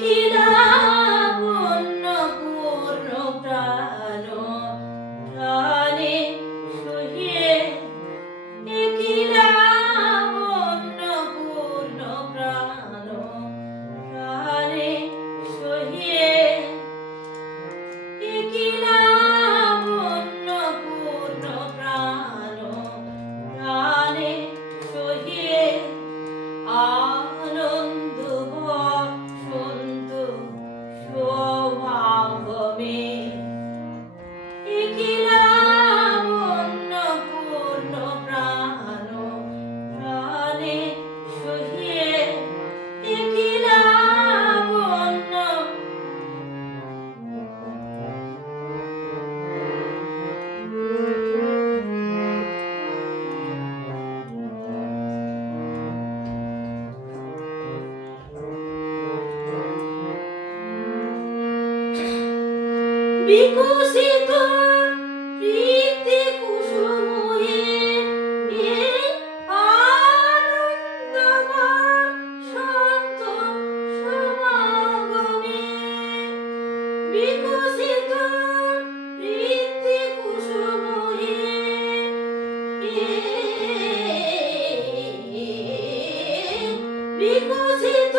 কি লাবণ্য পূর্ণ প্রাণ প্রাণে সহিয়ে, কি লাবণ্য পূর্ণ প্রাণ প্রাণে সহিয়ে, কি লাবণ্য পূর্ণ প্রাণ প্রাণে সহিয়ে আনন্দ বসন্ত সমাগমে, কি লাবণ্য পূর্ণ প্রাণ প্রাণে সহিয়ে, কি লাবণ্য। বিকশিত প্রীতি কুসুমে আনন্দ বসন্ত সমাগমে, বিকশিত প্রীতি কুসুমে বিকশিত